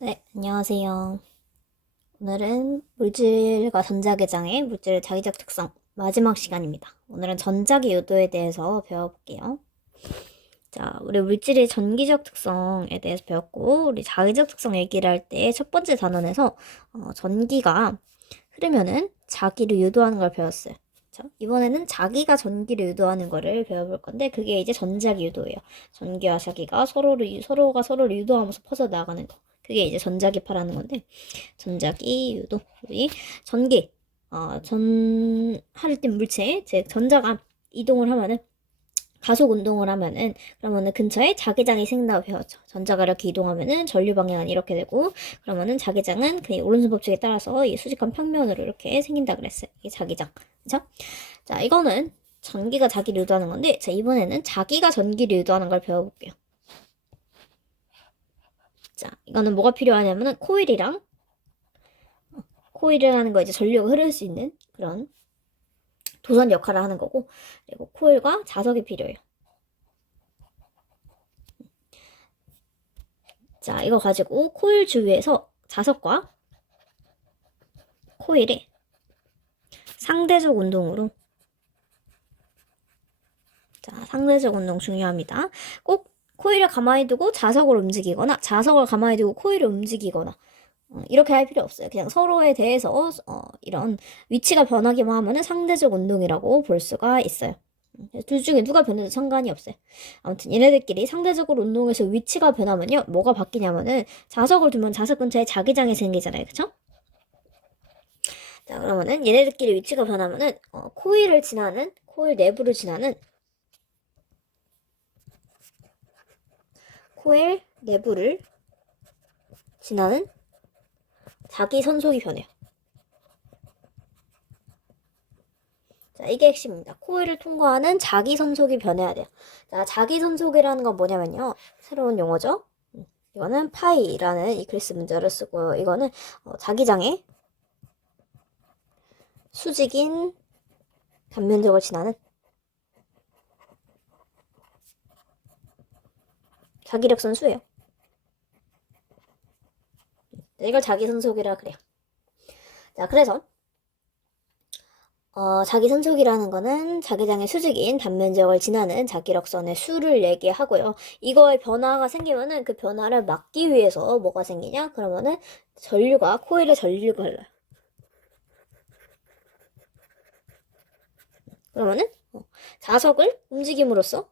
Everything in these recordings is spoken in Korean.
네, 안녕하세요. 오늘은 물질과 전자계장의 물질의 자기적 특성 마지막 시간입니다. 오늘은 전자기 요도에 대해서 배워볼게요. 자, 우리 물질의 전기적 특성에 대해서 배웠고, 우리 자기적 특성 얘기를 할 때 첫 번째 단원에서 전기가 흐르면은 자기를 유도하는 걸 배웠어요. 그쵸? 이번에는 자기가 전기를 유도하는 거를 배워볼 건데, 그게 이제 전자기 유도예요. 전기와 자기가 서로가 서로를 유도하면서 퍼져나가는 거. 그게 이제 전자기파라는 건데, 전자기 유도. 우리 전기, 전하를 띈 물체, 즉 전자가 이동을 하면은 가속 운동을 하면은 그러면은 근처에 자기장이 생긴다고 배웠죠. 전자가 이렇게 이동하면은 전류 방향은 이렇게 되고 그러면은 자기장은 그 오른손 법칙에 따라서 이 수직한 평면으로 이렇게 생긴다 그랬어요. 이게 자기장. 그죠? 자, 이거는 전기가 자기를 유도하는 건데 자, 이번에는 자기가 전기를 유도하는 걸 배워볼게요. 자, 이거는 뭐가 필요하냐면은 코일이라는 거 이제 전류가 흐를 수 있는 그런 도선 역할을 하는 거고 그리고 코일과 자석이 필요해요. 자, 이거 가지고 코일 주위에서 자석과 코일이 상대적 운동으로 자, 상대적 운동 중요합니다. 꼭 코일을 가만히 두고 자석을 움직이거나 자석을 가만히 두고 코일을 움직이거나 이렇게 할 필요 없어요. 그냥 서로에 대해서 이런 위치가 변하기만 하면은 상대적 운동이라고 볼 수가 있어요. 둘 중에 누가 변해도 상관이 없어요. 아무튼 얘네들끼리 상대적으로 운동해서 위치가 변하면요. 뭐가 바뀌냐면은 자석을 두면 자석 근처에 자기장이 생기잖아요. 그쵸? 자, 그러면은 얘네들끼리 위치가 변하면은 코일 내부를 지나는 코일 내부를 지나는 자기 선속이 변해요. 자, 이게 핵심입니다. 코일을 통과하는 자기 선속이 변해야 돼요. 자, 자기 선속이라는 건 뭐냐면요. 새로운 용어죠. 이거는 파이라는 이 그리스 문자를 쓰고요. 이거는 자기장의 수직인 단면적을 지나는 자기력선 수예요. 이걸 자기 선속이라 그래요. 자, 그래서 자기 선속이라는 거는 자기장의 수직인 단면적을 지나는 자기력선의 수를 얘기하고요. 이거의 변화가 생기면은 그 변화를 막기 위해서 뭐가 생기냐? 그러면은 코일의 전류가 흘러요. 그러면은 자석을 움직임으로써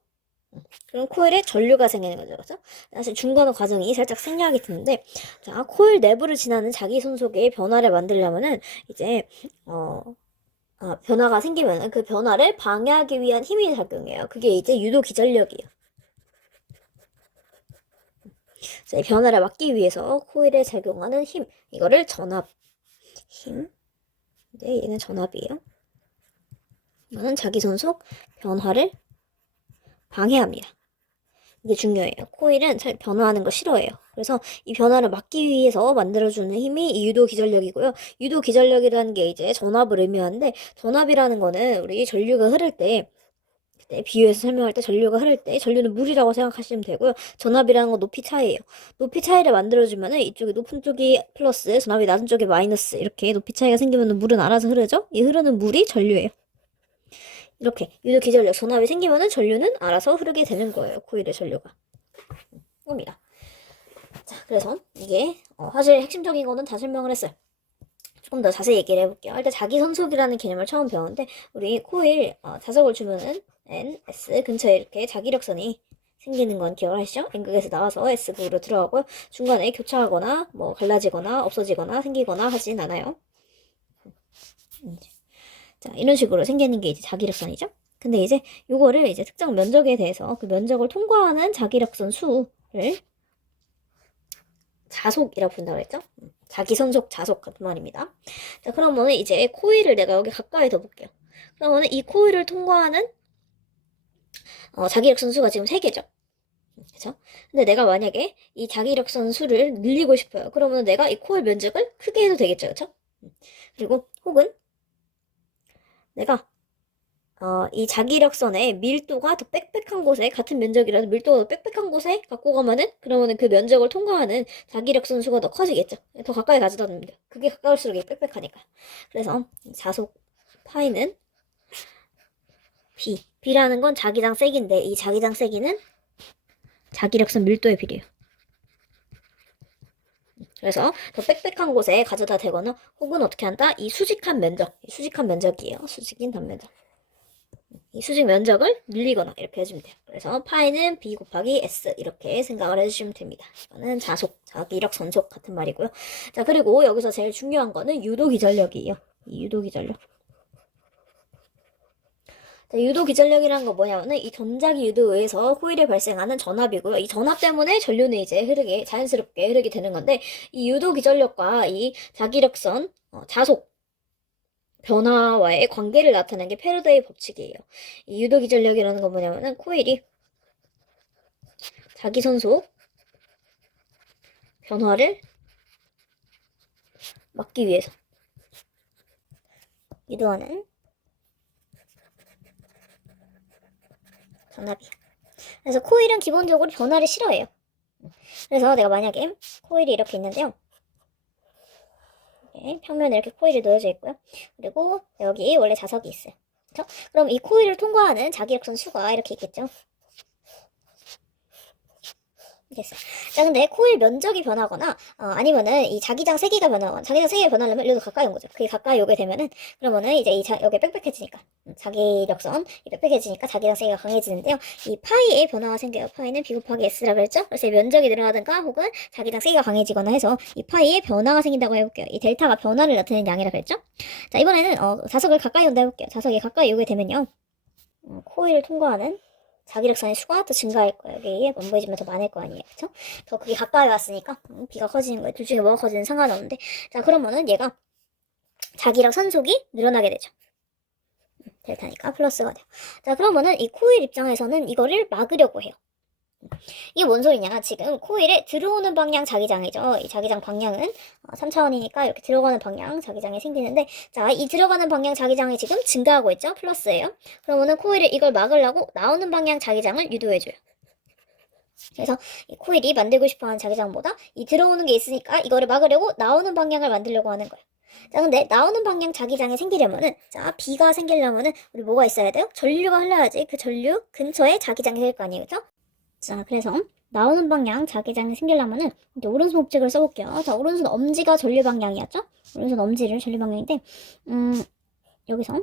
그럼 코일에 전류가 생기는 거죠. 그렇죠? 사실 중간의 과정이 살짝 생략이 드는데 자, 코일 내부를 지나는 자기 손속의 변화를 만들려면은 이제 변화가 생기면 그 변화를 방해하기 위한 힘이 작용해요. 그게 이제 유도 기전력이에요. 이 변화를 막기 위해서 코일에 작용하는 힘, 이거를 전압 힘. 네, 얘는 전압이에요. 이거는 자기 손속 변화를 방해합니다. 이게 중요해요. 코일은 잘 변화하는 거 싫어해요. 그래서 이 변화를 막기 위해서 만들어주는 힘이 이 유도 기전력이고요. 유도 기전력이라는 게 이제 전압을 의미하는데 전압이라는 거는 우리 전류가 흐를 때 그때 비유해서 설명할 때 전류가 흐를 때 전류는 물이라고 생각하시면 되고요. 전압이라는 건 높이 차이예요. 높이 차이를 만들어주면은 이쪽이 높은 쪽이 플러스, 전압이 낮은 쪽이 마이너스 이렇게 높이 차이가 생기면 물은 알아서 흐르죠. 이 흐르는 물이 전류예요. 이렇게 유도 기전력 전압이 생기면은 전류는 알아서 흐르게 되는 거예요. 코일의 전류가. 겁니다. 자, 그래서 이게 사실 핵심적인 거는 다 설명을 했어요. 조금 더 자세히 얘기를 해볼게요. 일단 자기 선속이라는 개념을 처음 배웠는데 우리 코일 자석을 주면은 N, S 근처에 이렇게 자기력선이 생기는 건 기억하시죠? N극에서 나와서 S극으로 들어가고요. 중간에 교차하거나 뭐 갈라지거나 없어지거나 생기거나 하진 않아요. 자, 이런 식으로 생기는 게 이제 자기력선이죠. 근데 이제 요거를 이제 특정 면적에 대해서 그 면적을 통과하는 자기력선 수를 자속이라고 부른다고 했죠? 자기선속 자속 같은 말입니다. 자, 그러면은 이제 코일을 내가 여기 가까이 더 볼게요. 그러면은 이 코일을 통과하는 자기력 선수가 지금 3개죠. 그쵸? 근데 내가 만약에 이 자기력 선수를 늘리고 싶어요. 그러면 내가 이 코일 면적을 크게 해도 되겠죠. 그쵸? 그리고 혹은 내가 이 자기력선의 밀도가 더 빽빽한 곳에, 같은 면적이라도 밀도가 더 빽빽한 곳에 갖고 가면은, 그러면은 그 면적을 통과하는 자기력선 수가 더 커지겠죠. 더 가까이 가져다 줍니다. 그게 가까울수록 이게 빽빽하니까. 그래서 자속 파이는 B. B라는 건 자기장 세기인데, 이 자기장 세기는 자기력선 밀도에 비례해요. 그래서 더 빽빽한 곳에 가져다 대거나 혹은 어떻게 한다? 이 수직한 면적, 수직한 면적이에요. 수직인 단면적. 이 수직 면적을 늘리거나 이렇게 해주면 돼요. 그래서 파이는 B 곱하기 S 이렇게 생각을 해주시면 됩니다. 이거는 자속, 자기력 선속 같은 말이고요. 자, 그리고 여기서 제일 중요한 거는 유도기전력이에요. 이 유도기전력. 자, 유도기전력이라는 거 뭐냐면은 이 전자기 유도에 의해서 코일에 발생하는 전압이고요. 이 전압 때문에 전류는 이제 흐르게, 자연스럽게 흐르게 되는 건데, 이 유도기전력과 이 자기력선, 자속, 변화와의 관계를 나타내는 게 패러데이 법칙이에요. 이 유도기전력이라는 건 뭐냐면은 코일이 자기선속 변화를 막기 위해서 유도하는 전압이에요. 그래서 코일은 기본적으로 변화를 싫어해요. 그래서 내가 만약에 코일이 이렇게 있는데요. 평면에 이렇게 코일이 놓여져 있고요. 그리고 여기 원래 자석이 있어요. 그렇죠? 그럼 이 코일을 통과하는 자기력선 수가 이렇게 있겠죠. 됐어요. 자, 근데 코일 면적이 변하거나, 아니면은 이 자기장 세기가 변하거나, 자기장 세기가 변하려면 이리로 가까이 온 거죠. 그게 가까이 오게 되면은, 그러면은 이제 여기 빽빽해지니까, 자기력선, 이 빽빽해지니까 자기장 세기가 강해지는데요. 이 파이에 변화가 생겨요. 파이는 B 곱하기 S라 그랬죠? 그래서 이 면적이 늘어나든가, 혹은 자기장 세기가 강해지거나 해서 이 파이에 변화가 생긴다고 해볼게요. 이 델타가 변화를 나타내는 양이라 그랬죠? 자, 이번에는, 자석을 가까이 온다 해볼게요. 자석이 가까이 오게 되면요. 코일을 통과하는 자기력선의 수가 더 증가할 거예요. 여기 안 보이지만 더 많을 거 아니에요. 그쵸? 더 그게 가까이 왔으니까 B가 커지는 거예요. 둘 중에 뭐가 커지는 상관없는데, 자, 그러면은 얘가 자기력 선속이 늘어나게 되죠. 델타니까 플러스가 돼요. 자, 그러면은 이 코일 입장에서는 이거를 막으려고 해요. 이게 뭔 소리냐? 지금 코일에 들어오는 방향 자기장이죠. 이 자기장 방향은 3차원이니까 이렇게 들어가는 방향 자기장이 생기는데, 자, 이 들어가는 방향 자기장이 지금 증가하고 있죠. 플러스예요. 그러면은 코일에 이걸 막으려고 나오는 방향 자기장을 유도해줘요. 그래서 이 코일이 만들고 싶어하는 자기장보다 이 들어오는 게 있으니까 이거를 막으려고 나오는 방향을 만들려고 하는 거예요. 자, 근데 나오는 방향 자기장이 생기려면은, 자, B가 생기려면은 우리 뭐가 있어야 돼요? 전류가 흘러야지. 그 전류 근처에 자기장이 될 거 아니에요, 그죠? 자, 그래서 나오는 방향 자기장이 생기려면은 이제 오른손 법칙을 써볼게요. 자, 오른손 엄지가 전류 방향이었죠? 오른손 엄지를 전류 방향인데, 여기서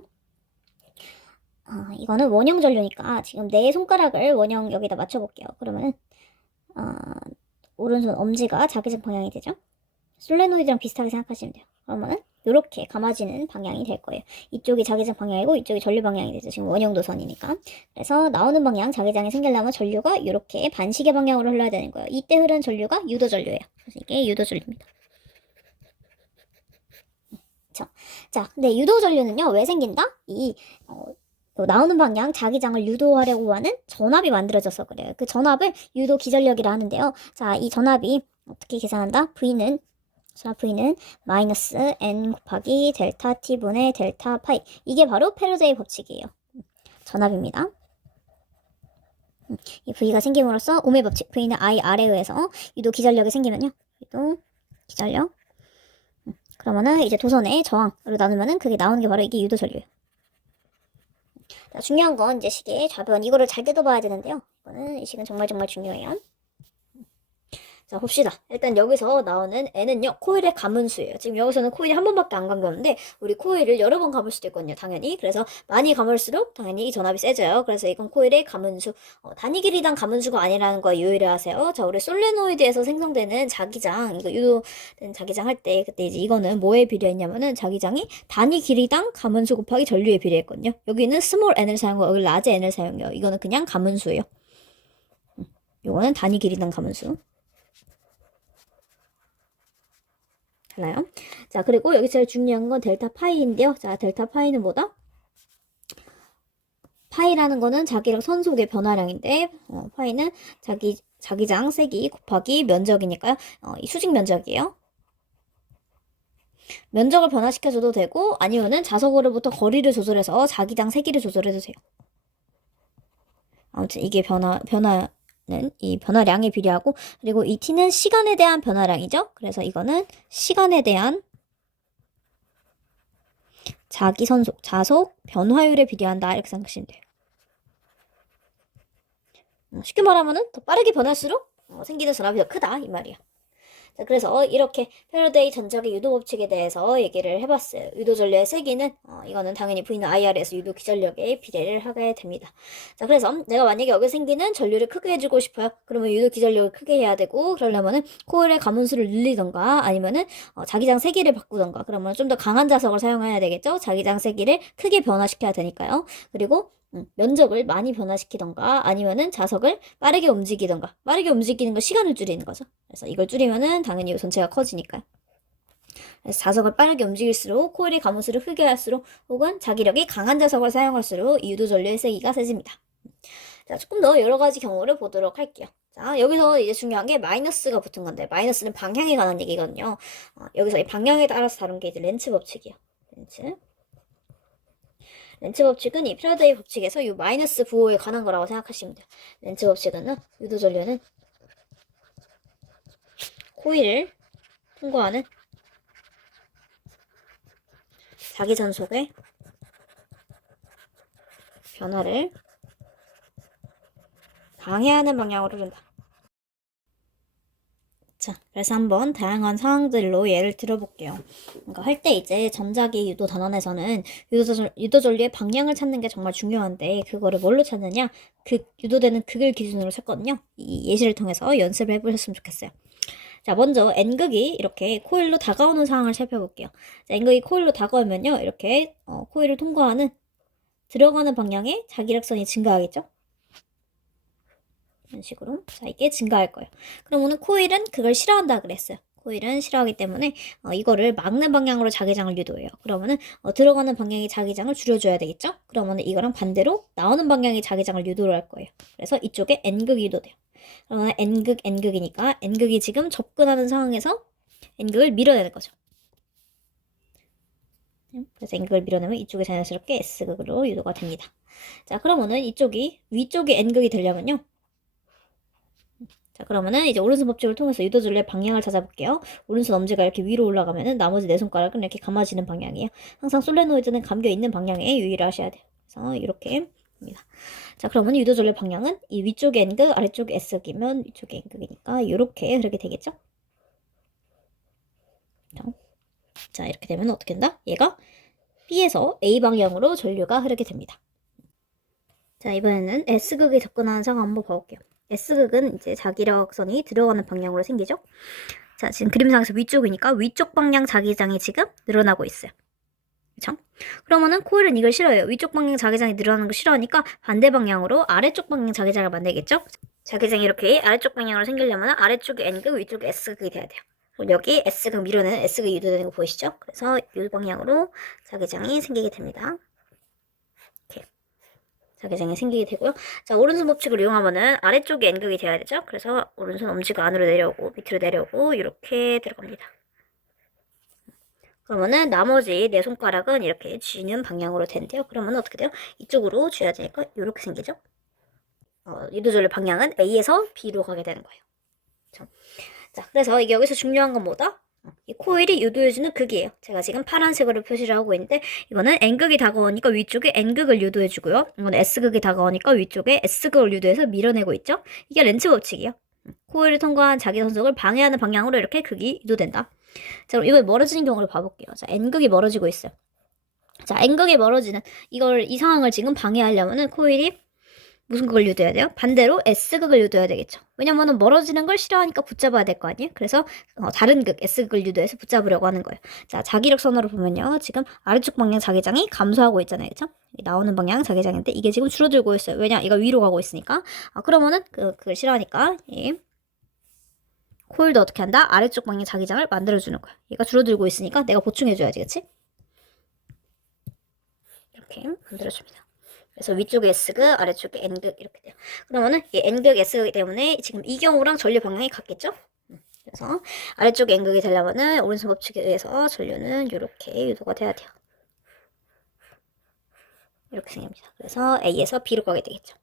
이거는 원형 전류니까 지금 내 손가락을 원형 여기다 맞춰볼게요. 그러면은 오른손 엄지가 자기장 방향이 되죠? 솔레노이드랑 비슷하게 생각하시면 돼요. 그러면은 이렇게 감아지는 방향이 될 거예요. 이쪽이 자기장 방향이고 이쪽이 전류 방향이 되죠. 지금 원형 도선이니까. 그래서 나오는 방향 자기장이 생기려면 전류가 이렇게 반시계 방향으로 흘러야 되는 거예요. 이때 흐르는 전류가 유도 전류예요. 그래서 이게 유도 전류입니다. 그렇죠? 자, 근데 유도 전류는요, 왜 생긴다? 나오는 방향 자기장을 유도하려고 하는 전압이 만들어져서 그래요. 그 전압을 유도 기전력이라 하는데요. 자, 이 전압이 어떻게 계산한다? V는 마이너스 N 곱하기 델타 T분의 델타 파이. 이게 바로 패러데이 법칙이에요. 전압입니다. 이 V가 생김으로써 오메 법칙, V는 IR에 의해서 유도 기전력이 생기면요. 유도 기전력. 그러면은 이제 도선의 저항으로 나누면은 그게 나오는 게 바로 이게 유도 전류예요. 자, 중요한 건 이제 식의 좌변. 이거를 잘 뜯어봐야 되는데요. 이거는 이 식은 정말 중요해요. 자, 봅시다. 일단 여기서 나오는 N은요, 코일의 가문수예요. 지금 여기서는 코일이 한 번밖에 안 감겼는데, 우리 코일을 여러 번 감을 수도 있거든요, 당연히. 그래서 많이 감을수록 당연히 이 전압이 세져요. 그래서 이건 코일의 가문수. 단위 길이당 가문수가 아니라는 거 유의하세요. 자, 우리 솔레노이드에서 생성되는 자기장, 이거 유도된 자기장 할 때, 그때 이제 이거는 뭐에 비례했냐면은 자기장이 단위 길이당 가문수 곱하기 전류에 비례했거든요. 여기는 스몰 n을 사용하고 여기 라지 n을 사용해요. 이거는 그냥 가문수예요. 이거는 단위 길이당 가문수. 하나요? 자, 그리고 여기 제일 중요한 건 델타 파이인데요. 자, 델타 파이는 뭐다? 파이라는 거는 자기력 선속의 변화량인데, 파이는 자기장 세기 곱하기 면적이니까요. 이 수직 면적이에요. 면적을 변화시켜줘도 되고 아니면은 자석으로부터 거리를 조절해서 자기장 세기를 조절해도 돼요. 아무튼 이게 변화는 이 변화량에 비례하고, 그리고 이 t는 시간에 대한 변화량이죠. 그래서 이거는 시간에 대한 자속 변화율에 비례한다 이렇게 생각하시면 돼요. 쉽게 말하면은 더 빠르게 변할수록 생기는 전압이 더 크다 이 말이야. 자, 그래서 이렇게 패러데이 전작의 유도 법칙에 대해서 얘기를 해봤어요. 유도 전류의 세기는 이거는 당연히 V는 IR에서 유도 기전력에 비례를 하게 됩니다. 자, 그래서 내가 만약에 여기 생기는 전류를 크게 해주고 싶어요. 그러면 유도 기전력을 크게 해야 되고, 그러려면은 코일의 가문수를 늘리던가 아니면은 자기장 세기를 바꾸던가, 그러면 좀 더 강한 자석을 사용해야 되겠죠. 자기장 세기를 크게 변화시켜야 되니까요. 그리고 면적을 많이 변화시키던가 아니면은 자석을 빠르게 움직이던가. 빠르게 움직이는 건 시간을 줄이는 거죠. 그래서 이걸 줄이면은 당연히 전체가 커지니까요. 그래서 자석을 빠르게 움직일수록 코일의 가무수를 크게 할수록 혹은 자기력이 강한 자석을 사용할수록 이 유도 전류의 세기가 세집니다. 자, 조금 더 여러 가지 경우를 보도록 할게요. 자, 여기서 이제 중요한 게 마이너스가 붙은 건데, 마이너스는 방향에 관한 얘기거든요. 여기서 이 방향에 따라서 다룬 게 이제 렌츠 법칙이에요. 렌츠 법칙은 이 패러데이 법칙에서 이 마이너스 부호에 관한 거라고 생각하시면 돼요. 렌츠 법칙은 유도 전류는 코일을 통과하는 자기 전속의 변화를 방해하는 방향으로 흐른다. 자, 그래서 한번 다양한 상황들로 예를 들어볼게요. 그러니까 할 때 이제 전자기 유도 단원에서는 유도 전류의 방향을 찾는 게 정말 중요한데, 그거를 뭘로 찾느냐? 유도되는 극을 기준으로 찾거든요. 이 예시를 통해서 연습을 해보셨으면 좋겠어요. 자, 먼저 N극이 이렇게 코일로 다가오는 상황을 살펴볼게요. 자, N극이 코일로 다가오면요, 이렇게 코일을 통과하는 들어가는 방향에 자기력선이 증가하겠죠? 이런 식으로. 자, 이게 증가할 거예요. 그러면은 코일은 그걸 싫어한다 그랬어요. 코일은 싫어하기 때문에 이거를 막는 방향으로 자기장을 유도해요. 그러면은 들어가는 방향이 자기장을 줄여줘야 되겠죠? 그러면은 이거랑 반대로 나오는 방향이 자기장을 유도를 할 거예요. 그래서 이쪽에 N극이 유도돼요. 그러면 N극이니까 N극이 지금 접근하는 상황에서 N극을 밀어내는 거죠. 그래서 N극을 밀어내면 이쪽이 자연스럽게 S극으로 유도가 됩니다. 자, 그러면은 위쪽이 N극이 되려면요. 자, 그러면은 이제 오른손 법칙을 통해서 유도 전류의 방향을 찾아볼게요. 오른손 엄지가 이렇게 위로 올라가면은 나머지 네 손가락은 이렇게 감아지는 방향이에요. 항상 솔레노이드는 감겨 있는 방향에 유의를 하셔야 돼요. 그래서 이렇게 합니다. 자, 그러면 유도 전류의 방향은 이 위쪽에 N극, 아래쪽에 S극이면 위쪽에 N극이니까 이렇게 흐르게 되겠죠? 자, 이렇게 되면 어떻게 된다? 얘가 B에서 A 방향으로 전류가 흐르게 됩니다. 자, 이번에는 S극에 접근하는 상황 한번 봐볼게요. S극은 이제 자기력선이 들어가는 방향으로 생기죠? 자, 지금 그림상에서 위쪽이니까 위쪽 방향 자기장이 지금 늘어나고 있어요. 그쵸? 그러면은 코일은 이걸 싫어해요. 위쪽 방향 자기장이 늘어나는 거 싫어하니까 반대 방향으로 아래쪽 방향 자기장을 만들겠죠? 자기장이 이렇게 아래쪽 방향으로 생기려면 아래쪽에 N극, 위쪽에 S극이 돼야 돼요. 여기 S극 밀어내는 S극 유도되는 거 보이시죠? 그래서 이 방향으로 자기장이 생기게 됩니다. 자기장이 생기게 되고요. 자, 오른손 법칙을 이용하면은 아래쪽에 N극이 돼야 되죠. 그래서 오른손 엄지가 안으로 내려오고 밑으로 내려오고 이렇게 들어갑니다. 그러면은 나머지 네 손가락은 이렇게 쥐는 방향으로 된대요. 그러면 어떻게 돼요? 이쪽으로 쥐어야 되니까 이렇게 생기죠. 유도전류 방향은 A에서 B로 가게 되는 거예요. 자, 그래서 이게 여기서 중요한 건 뭐다? 이 코일이 유도해주는 극이에요. 제가 지금 파란색으로 표시를 하고 있는데 이거는 N극이 다가오니까 위쪽에 N극을 유도해주고요. 이건 S극이 다가오니까 위쪽에 S극을 유도해서 밀어내고 있죠. 이게 렌츠 법칙이에요. 코일을 통과한 자기 선속을 방해하는 방향으로 이렇게 극이 유도된다. 자, 그럼 이번에 멀어지는 경우를 봐볼게요. 자, N극이 멀어지고 있어요. 자, N극이 멀어지는 이 상황을 지금 방해하려면은 코일이 무슨 극을 유도해야 돼요? 반대로 S극을 유도해야 되겠죠. 왜냐면은 멀어지는 걸 싫어하니까 붙잡아야 될 거 아니에요? 그래서 다른 극, S극을 유도해서 붙잡으려고 하는 거예요. 자, 자기력선으로 보면요. 지금 아래쪽 방향 자기장이 감소하고 있잖아요. 그쵸? 나오는 방향 자기장인데 이게 지금 줄어들고 있어요. 왜냐? 이거 위로 가고 있으니까. 그러면은 그걸 싫어하니까 코일도 어떻게 한다? 아래쪽 방향 자기장을 만들어주는 거야. 얘가 줄어들고 있으니까 내가 보충해줘야지, 그치? 이렇게 만들어줍니다. 그래서 위쪽에 S극, 아래쪽에 N극 이렇게 돼요. 그러면은 이 N극, S극이기 때문에 지금 이 경우랑 전류 방향이 같겠죠? 그래서 아래쪽 N극이 되려면은 오른손 법칙에 의해서 전류는 이렇게 유도가 돼야 돼요. 이렇게 생깁니다. 그래서 A에서 B로 가게 되겠죠.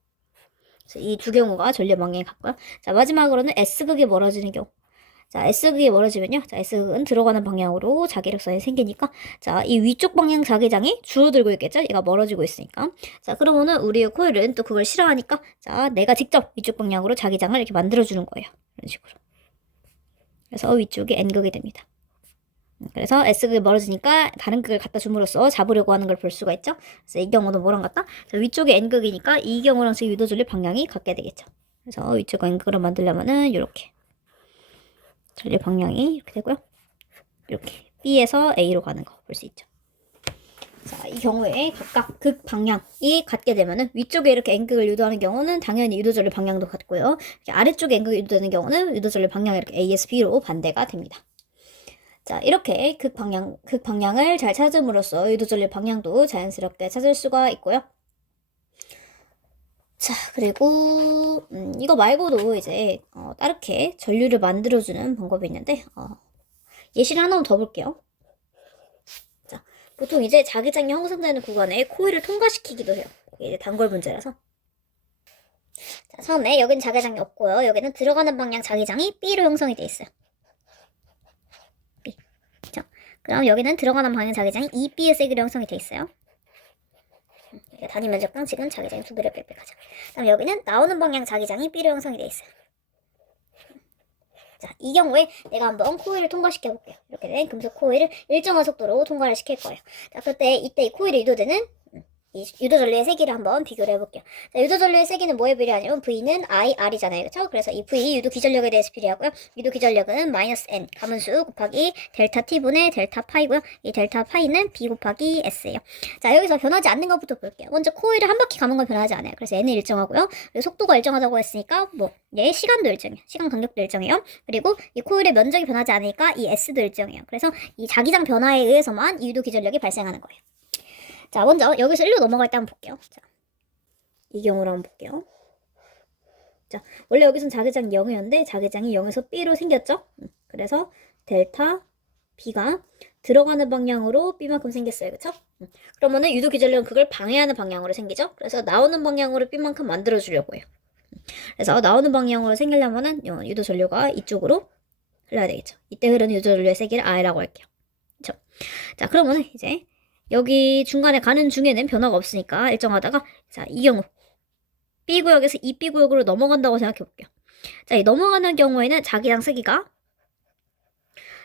그래서 이 두 경우가 전류 방향이 같고요. 자, 마지막으로는 S극이 멀어지는 경우. 자, S극이 멀어지면요. 자, S극은 들어가는 방향으로 자기력선이 생기니까, 자, 이 위쪽 방향 자기장이 줄어들고 있겠죠? 얘가 멀어지고 있으니까. 자, 그러면은 우리의 코일은 또 그걸 싫어하니까, 자, 내가 직접 위쪽 방향으로 자기장을 이렇게 만들어주는 거예요. 이런 식으로. 그래서 위쪽이 N극이 됩니다. 그래서 S극이 멀어지니까 다른 극을 갖다 줌으로써 잡으려고 하는 걸 볼 수가 있죠. 그래서 이 경우는 뭐랑 같다? 자, 위쪽에 N극이니까 이 경우랑 지금 유도전류 방향이 같게 되겠죠. 그래서 위쪽 N극으로 만들려면은 이렇게 전류 방향이 이렇게 되고요. 이렇게 B에서 A로 가는 거 볼 수 있죠. 자, 이 경우에 각각 극 방향이 같게 되면은 위쪽에 이렇게 N극을 유도하는 경우는 당연히 유도전류 방향도 같고요. 아래쪽에 N극이 유도되는 경우는 유도전류 방향이 이렇게 A에서 B로 반대가 됩니다. 자, 이렇게 극 방향을 잘 찾음으로써 유도전류 방향도 자연스럽게 찾을 수가 있고요. 자, 그리고 이거 말고도 이제 다르게 전류를 만들어주는 방법이 있는데 예시를 하나만 더 볼게요. 자, 보통 이제 자기장이 형성되는 구간에 코일을 통과시키기도 해요. 이게 단골 문제라서. 자, 처음에 여기는 자기장이 없고요. 여기는 들어가는 방향 자기장이 B로 형성이 돼 있어요. B. 그렇죠? 그럼 여기는 들어가는 방향 자기장이 2B의 세기로 형성이 돼 있어요. 단위 면적 방식은 자기장이 두 배를 빽빽하죠. 그다음 여기는 나오는 방향 자기장이 B로 형성이 돼 있어요. 자, 이 경우에 내가 한번 코일을 통과시켜 볼게요. 이렇게 된 금속 코일을 일정한 속도로 통과를 시킬 거예요. 자, 그때 이때 이 코일이 유도되는 이 유도전류의 세기를 한번 비교를 해볼게요. 자, 유도전류의 세기는 뭐에 비례하냐면 V는 I, R이잖아요. 그쵸? 그래서 이 V 유도 기전력에 대해서 비례하고요. 유도 기전력은 마이너스 N 가문수 곱하기 델타 T분의 델타 파이고요. 이 델타 파이는 B 곱하기 S예요. 자, 여기서 변하지 않는 것부터 볼게요. 먼저 코일을 한 바퀴 감은 건 변하지 않아요. 그래서 N은 일정하고요. 그리고 속도가 일정하다고 했으니까 얘 시간도 일정해요. 시간 간격도 일정해요. 그리고 이 코일의 면적이 변하지 않으니까 이 S도 일정해요. 그래서 이 자기장 변화에 의해서만 이 유도 기전력이 발생하는 거예요. 자, 먼저 여기서 1로 넘어갈 때 한번 볼게요. 자, 이 경우로 한번 볼게요. 자, 원래 여기선 자기장이 0이었는데 자기장이 0에서 B로 생겼죠? 그래서 델타 B가 들어가는 방향으로 B만큼 생겼어요. 그쵸? 그러면은 유도 기전력은 그걸 방해하는 방향으로 생기죠? 그래서 나오는 방향으로 B만큼 만들어 주려고 해요. 그래서 나오는 방향으로 생기려면은 유도 전류가 이쪽으로 흘러야 되겠죠. 이때 흐르는 유도 전류의 세기를 I라고 할게요. 그쵸? 자, 그러면은 이제 여기 중간에 가는 중에는 변화가 없으니까 일정하다가 자, 이 경우 B구역에서 이 B구역으로 넘어간다고 생각해 볼게요. 자, 이 넘어가는 경우에는 자기장 세기가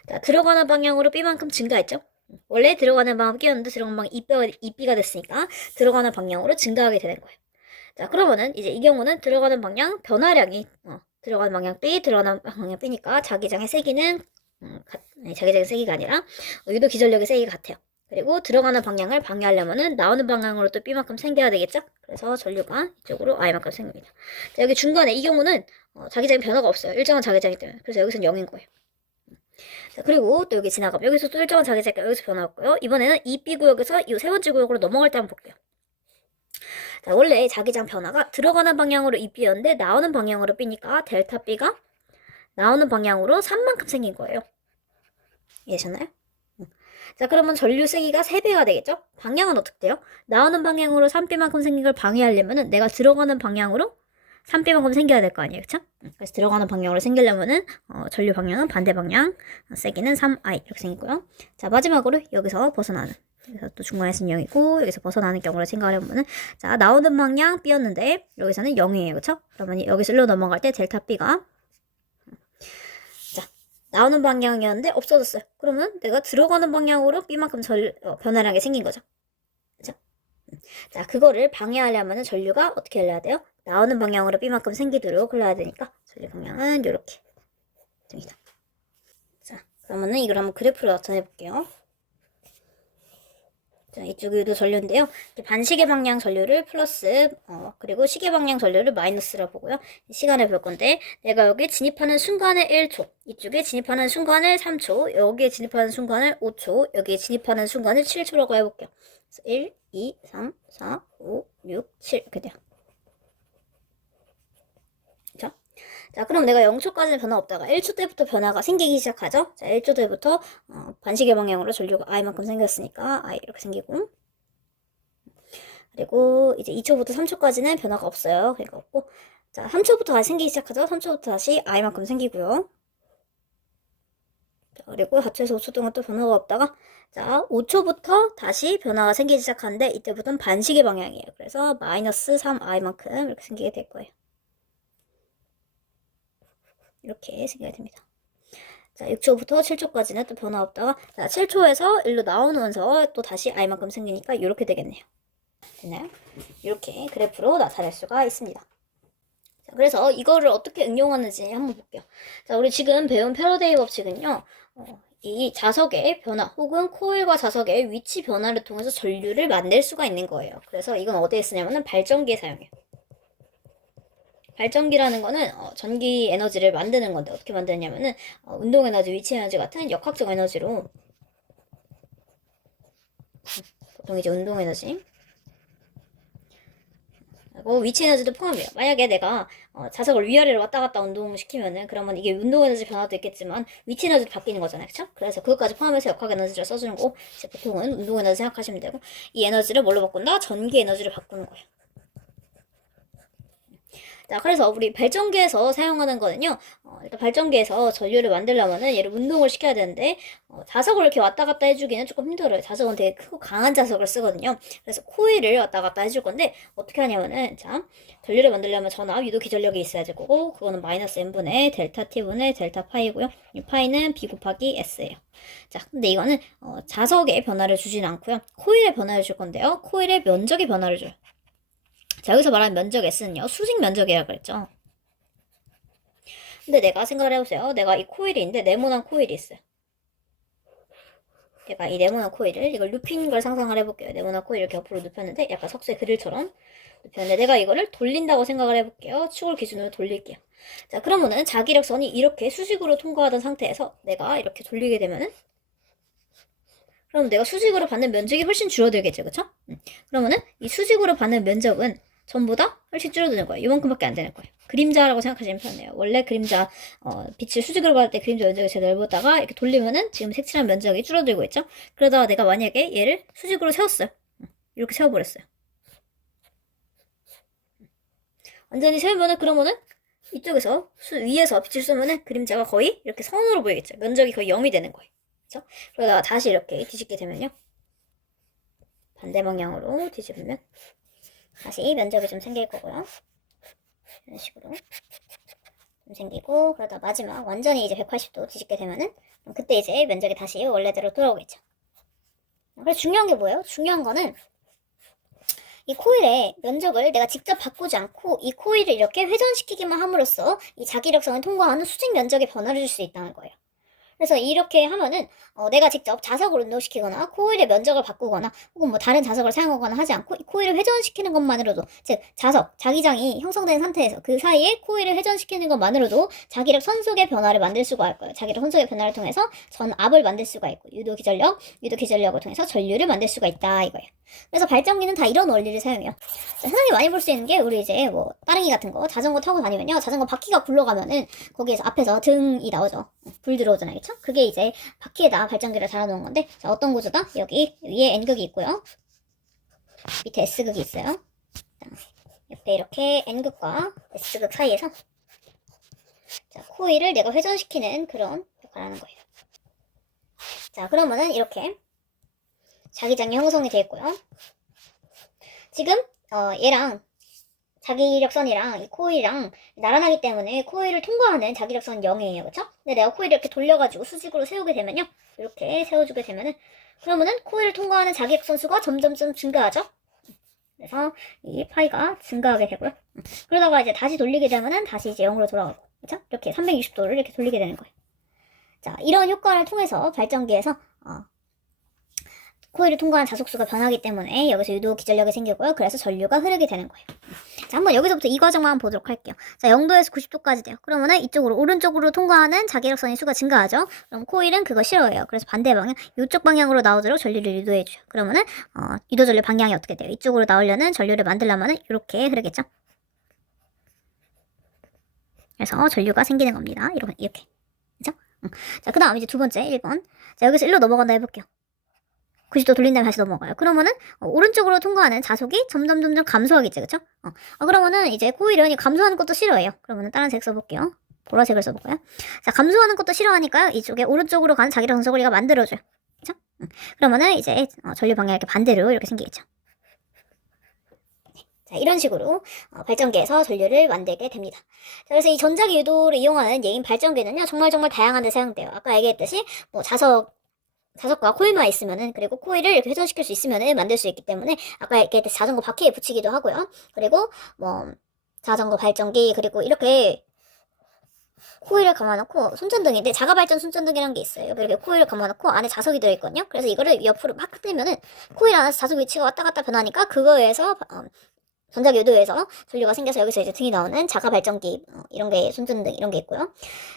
자, 들어가는 방향으로 B만큼 증가했죠. 원래 들어가는 방향 끼었는데 들어가는 방향 2B가 됐으니까 들어가는 방향으로 증가하게 되는 거예요. 자, 그러면은 이제 이 경우는 들어가는 방향 변화량이 들어가는 방향 B, 들어가는 방향 B니까 자기장의 세기는 자기장의 세기가 아니라 유도 기전력의 세기가 같아요. 그리고 들어가는 방향을 방해하려면은 나오는 방향으로 또 B만큼 생겨야 되겠죠? 그래서 전류가 이쪽으로 I만큼 생깁니다. 자, 여기 중간에 이 경우는 자기장의 변화가 없어요. 일정한 자기장이기 때문에. 그래서 여기서는 0인 거예요. 자, 그리고 또 여기 지나가면 여기서 또 일정한 자기장이 여기서 변화 없고요. 이번에는 이 B구역에서 이 세 번째 구역으로 넘어갈 때 한번 볼게요. 자, 원래 자기장 변화가 들어가는 방향으로 2B였는데 나오는 방향으로 B니까 델타 B가 나오는 방향으로 3만큼 생긴 거예요. 이해하셨나요? 자, 그러면 전류 세기가 3배가 되겠죠? 방향은 어떻게 돼요? 나오는 방향으로 3B만큼 생긴 걸 방해하려면은 내가 들어가는 방향으로 3B만큼 생겨야 될 거 아니에요, 그쵸? 그래서 들어가는 방향으로 생기려면은 전류 방향은 반대 방향, 세기는 3I 이렇게 생기고요. 자, 마지막으로 여기서 벗어나는 여기서 또 중간에서는 0이고 여기서 벗어나는 경우를 생각하려면은 자, 나오는 방향 B였는데 여기서는 0이에요, 그쵸? 그러면 여기서 일로 넘어갈 때 델타 B가 나오는 방향이었는데 없어졌어요. 그러면 내가 들어가는 방향으로 B만큼 변화량이 생긴 거죠. 그죠? 자, 그거를 방해하려면 전류가 어떻게 흘러야 돼요? 나오는 방향으로 B만큼 생기도록 흘러야 되니까 전류 방향은 이렇게 됩니다. 자, 그러면은 이걸 한번 그래프로 나타내 볼게요. 자, 이쪽이 유도 전류인데요. 반시계 방향 전류를 플러스, 그리고 시계 방향 전류를 마이너스라 보고요. 시간을 볼 건데, 내가 여기 진입하는 순간을 1초, 이쪽에 진입하는 순간을 3초, 여기에 진입하는 순간을 5초, 여기에 진입하는 순간을 7초라고 해볼게요. 그래서 1, 2, 3, 4, 5, 6, 7 이렇게 돼요. 그쵸? 자, 그럼 내가 0초까지는 변화 없다가 1초 때부터 변화가 생기기 시작하죠. 자, 1초 때부터 반시계 방향으로 전류가 I만큼 생겼으니까 I 이렇게 생기고, 그리고 이제 2초부터 3초까지는 변화가 없어요. 그러니까 없고, 자, 3초부터 다시 생기기 시작하죠. 3초부터 다시 I만큼 생기고요. 자, 그리고 4초에서 5초 동안 또 변화가 없다가, 자, 5초부터 다시 변화가 생기기 시작하는데 이때부터는 반시계 방향이에요. 그래서 마이너스 3I만큼 이렇게 생기게 될 거예요. 이렇게 생기게 됩니다. 자, 6초부터 7초까지는 또 변화 없다가, 자, 7초에서 1로 나오면서 또 다시 I만큼 생기니까 이렇게 되겠네요. 됐나요? 이렇게 그래프로 나타낼 수가 있습니다. 자, 그래서 이거를 어떻게 응용하는지 한번 볼게요. 자, 우리 지금 배운 패러데이 법칙은요, 이 자석의 변화 혹은 코일과 자석의 위치 변화를 통해서 전류를 만들 수가 있는 거예요. 그래서 이건 어디에 쓰냐면은 발전기에 사용해요. 발전기라는 거는 전기 에너지를 만드는 건데 어떻게 만드냐면은 운동 에너지, 위치 에너지 같은 역학적 에너지로, 보통 이제 운동 에너지 그리고 위치 에너지도 포함해요. 만약에 내가 자석을 위아래로 왔다 갔다 운동시키면은 그러면 이게 운동 에너지 변화도 있겠지만 위치 에너지도 바뀌는 거잖아요. 그쵸? 그래서 그것까지 포함해서 역학 에너지를 써주는 거고, 이제 보통은 운동 에너지 생각하시면 되고, 이 에너지를 뭘로 바꾼다? 전기 에너지를 바꾸는 거예요. 자, 그래서 우리 발전기에서 사용하는 거는요, 일단 발전기에서 전류를 만들려면은 얘를 운동을 시켜야 되는데, 자석을 이렇게 왔다 갔다 해주기는 조금 힘들어요. 자석은 되게 크고 강한 자석을 쓰거든요. 그래서 코일을 왔다 갔다 해줄 건데, 어떻게 하냐면은, 자, 전류를 만들려면 전압, 유도 기전력이 있어야 될 거고, 그거는 마이너스 n분의 델타 t분의 델타 파이고요. 이 파이는 b 곱하기 s예요. 자, 근데 이거는, 자석의 변화를 주진 않고요. 코일의 변화를 줄 건데요. 코일의 면적의 변화를 줘요. 자, 여기서 말하는 면적 S는요, 수직 면적이라고 그랬죠. 근데 내가 생각을 해보세요. 내가 이 코일이 있는데 네모난 코일이 있어요. 내가 이 네모난 코일을, 이걸 눕힌 걸 상상을 해볼게요. 네모난 코일을 이렇게 옆으로 눕혔는데 약간 석쇠 그릴처럼 눕혔는데 내가 이거를 돌린다고 생각을 해볼게요. 축을 기준으로 돌릴게요. 자, 그러면은 자기력선이 이렇게 수직으로 통과하던 상태에서 내가 이렇게 돌리게 되면은, 그럼 내가 수직으로 받는 면적이 훨씬 줄어들겠죠, 그쵸? 그러면은 이 수직으로 받는 면적은 전부 다 훨씬 줄어드는 거예요. 이만큼밖에 안 되는 거예요. 그림자라고 생각하시면 편해요. 원래 그림자, 빛을 수직으로 받을 때 그림자 면적이 제일 넓었다가 이렇게 돌리면은 지금 색칠한 면적이 줄어들고 있죠. 그러다가 내가 만약에 얘를 수직으로 세웠어요. 이렇게 세워버렸어요. 완전히 세우면은, 그러면은 이쪽에서 위에서 빛을 쏘면은 그림자가 거의 이렇게 선으로 보이겠죠. 면적이 거의 0이 되는 거예요. 그렇죠? 그러다가 다시 이렇게 뒤집게 되면요, 반대 방향으로 뒤집으면 다시 면적이 좀 생길 거고요. 이런 식으로 좀 생기고, 그러다 마지막 완전히 이제 180도 뒤집게 되면은 그때 이제 면적이 다시 원래대로 돌아오겠죠. 그래서 중요한 게 뭐예요? 중요한 거는 이 코일의 면적을 내가 직접 바꾸지 않고 이 코일을 이렇게 회전시키기만 함으로써 이 자기력선을 통과하는 수직 면적의 변화를 줄 수 있다는 거예요. 그래서 이렇게 하면은 내가 직접 자석을 운동시키거나 코일의 면적을 바꾸거나 혹은 뭐 다른 자석을 사용하거나 하지 않고 이 코일을 회전시키는 것만으로도, 즉 자석, 자기장이 형성된 상태에서 그 사이에 코일을 회전시키는 것만으로도 자기력 선속의 변화를 만들 수가 있고요. 자기력 선속의 변화를 통해서 전압을 만들 수가 있고, 유도 기전력을 통해서 전류를 만들 수가 있다 이거예요. 그래서 발전기는 다 이런 원리를 사용해요. 자, 흔하게 많이 볼 수 있는 게, 우리 이제 뭐 따릉이 같은 거 자전거 타고 다니면요, 자전거 바퀴가 굴러가면은 거기에서 앞에서 등이 나오죠. 불 들어오잖아요. 그쵸? 그게 이제 바퀴에다 발전기를 달아놓은 건데, 자, 어떤 구조다? 여기 위에 N극이 있고요, 밑에 S극이 있어요. 자, 옆에 이렇게 N극과 S극 사이에서, 자, 코일을 내가 회전시키는 그런 역할을 하는 거예요. 자, 그러면은 이렇게 자기장이 형성이 되어 있고요. 지금 얘랑 자기력선이랑 이 코일이랑 나란하기 때문에 코일을 통과하는 자기력선 0이에요. 그쵸? 근데 내가 코일을 이렇게 돌려가지고 수직으로 세우게 되면요, 이렇게 세워주게 되면은, 그러면은 코일을 통과하는 자기력선 수가 점점점 증가하죠? 그래서 이 파이가 증가하게 되고요. 그러다가 이제 다시 돌리게 되면은 다시 이제 0으로 돌아가고, 그쵸? 이렇게 360도를 이렇게 돌리게 되는 거예요. 자, 이런 효과를 통해서 발전기에서 코일을 통과한 자속수가 변하기 때문에 여기서 유도 기전력이 생기고요. 그래서 전류가 흐르게 되는 거예요. 자, 한번 여기서부터 이 과정만 보도록 할게요. 자, 0도에서 90도까지 돼요. 그러면은 이쪽으로, 오른쪽으로 통과하는 자기력선의 수가 증가하죠. 그럼 코일은 그거 싫어해요. 그래서 반대 방향, 이쪽 방향으로 나오도록 전류를 유도해줘요. 그러면은 유도 전류 방향이 어떻게 돼요? 이쪽으로 나오려는 전류를 만들려면은 이렇게 흐르겠죠. 그래서 전류가 생기는 겁니다. 이렇게. 그죠? 자, 그 다음 이제 두 번째 1번. 자, 여기서 1로 넘어간다 해볼게요. 90도 돌린 다음에 다시 넘어가요. 그러면은 오른쪽으로 통과하는 자속이 점점 감소하겠지, 그쵸? 그러면은 이제 코일은 감소하는 것도 싫어해요. 그러면은 다른 색 써볼게요. 보라색을 써볼까요? 자, 감소하는 것도 싫어하니까 이쪽에 오른쪽으로 가는 자기력 전속을 얘가 만들어줘요. 그쵸? 그러면은 이제 전류 방향이 이렇게 반대로 이렇게 생기겠죠. 자, 이런 식으로 발전기에서 전류를 만들게 됩니다. 자, 그래서 이 전자기 유도를 이용하는 예인 발전기는요, 정말 다양한 데 사용돼요. 아까 얘기했듯이 뭐 자석과 코일만 있으면은, 그리고 코일을 이렇게 회전시킬 수 있으면은 만들 수 있기 때문에, 아까 얘기했듯이 자전거 바퀴에 붙이기도 하고요. 그리고 뭐 자전거 발전기, 그리고 이렇게 코일을 감아놓고 손전등인데 자가발전 손전등이라는 게 있어요. 이렇게 코일을 감아놓고 안에 자석이 들어있거든요. 그래서 이거를 옆으로 막 뜨면은 코일 안에서 자석 위치가 왔다 갔다 변하니까 그거에서 전자기 유도에서 전류가 생겨서 여기서 이제 등이 나오는 자가발전기, 이런 게 손전등 이런 게 있고요.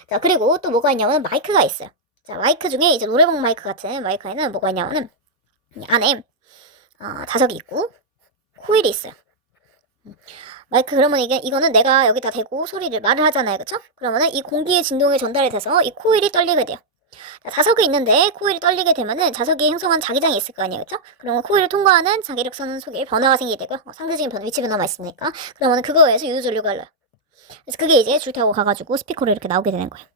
자, 그리고 또 뭐가 있냐면 마이크가 있어요. 자, 마이크 중에 이제 노래방 마이크 같은 마이크에는 뭐가 있냐면은 안에 자석이 있고 코일이 있어요. 마이크, 그러면 이거는 내가 여기다 대고 말을 하잖아요, 그쵸? 그러면은 이 공기의 진동이 전달이 돼서 이 코일이 떨리게 돼요. 자, 자석이 있는데 코일이 떨리게 되면은 자석이 형성한 자기장이 있을 거 아니에요, 그쵸? 그러면 코일을 통과하는 자기력선 속에 변화가 생기게 되고요. 상대적인 위치 변화가 있으니까. 그러면 그거에 의해서 유도전류가 흘러요. 그래서 그게 이제 줄타고 가가지고 스피커로 이렇게 나오게 되는 거예요.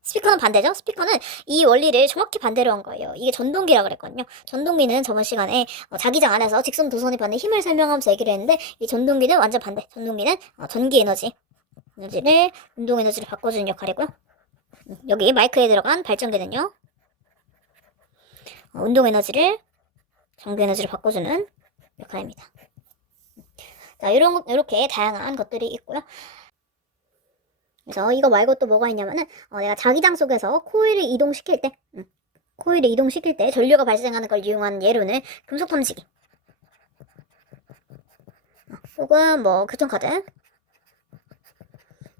스피커는 반대죠? 스피커는 이 원리를 정확히 반대로 한 거예요. 이게 전동기라 그랬거든요. 전동기는 저번 시간에 자기장 안에서 직선 도선이 받는 힘을 설명하면서 얘기를 했는데, 이 전동기는 완전 반대. 전동기는 전기 에너지를 운동 에너지를 바꿔주는 역할이고요. 여기 마이크에 들어간 발전기는요, 운동 에너지를 전기 에너지를 바꿔주는 역할입니다. 자, 이렇게 다양한 것들이 있고요. 그래서 이거 말고 또 뭐가 있냐면은 내가 자기장 속에서 코일을 이동시킬 때 전류가 발생하는 걸 이용한 예로는 금속 탐지기, 혹은 뭐 교통카드,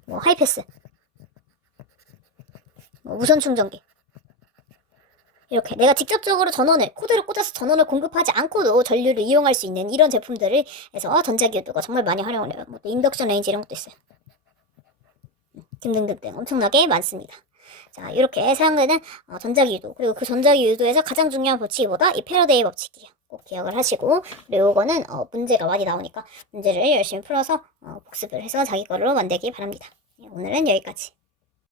뭐 하이패스, 뭐 무선 충전기, 이렇게 내가 직접적으로 코드를 꽂아서 전원을 공급하지 않고도 전류를 이용할 수 있는 이런 제품들을 해서 전자기 유도가 정말 많이 활용을 해요. 뭐 인덕션 레인지 이런 것도 있어요. 등등등등 엄청나게 많습니다. 자, 이렇게 사용되는 전자기 유도, 그리고 그 전자기 유도에서 가장 중요한 법칙이 이 패러데이 법칙이에요. 꼭 기억을 하시고, 그리고 이거는 문제가 많이 나오니까 문제를 열심히 풀어서 복습을 해서 자기 거로 만들기 바랍니다. 오늘은 여기까지.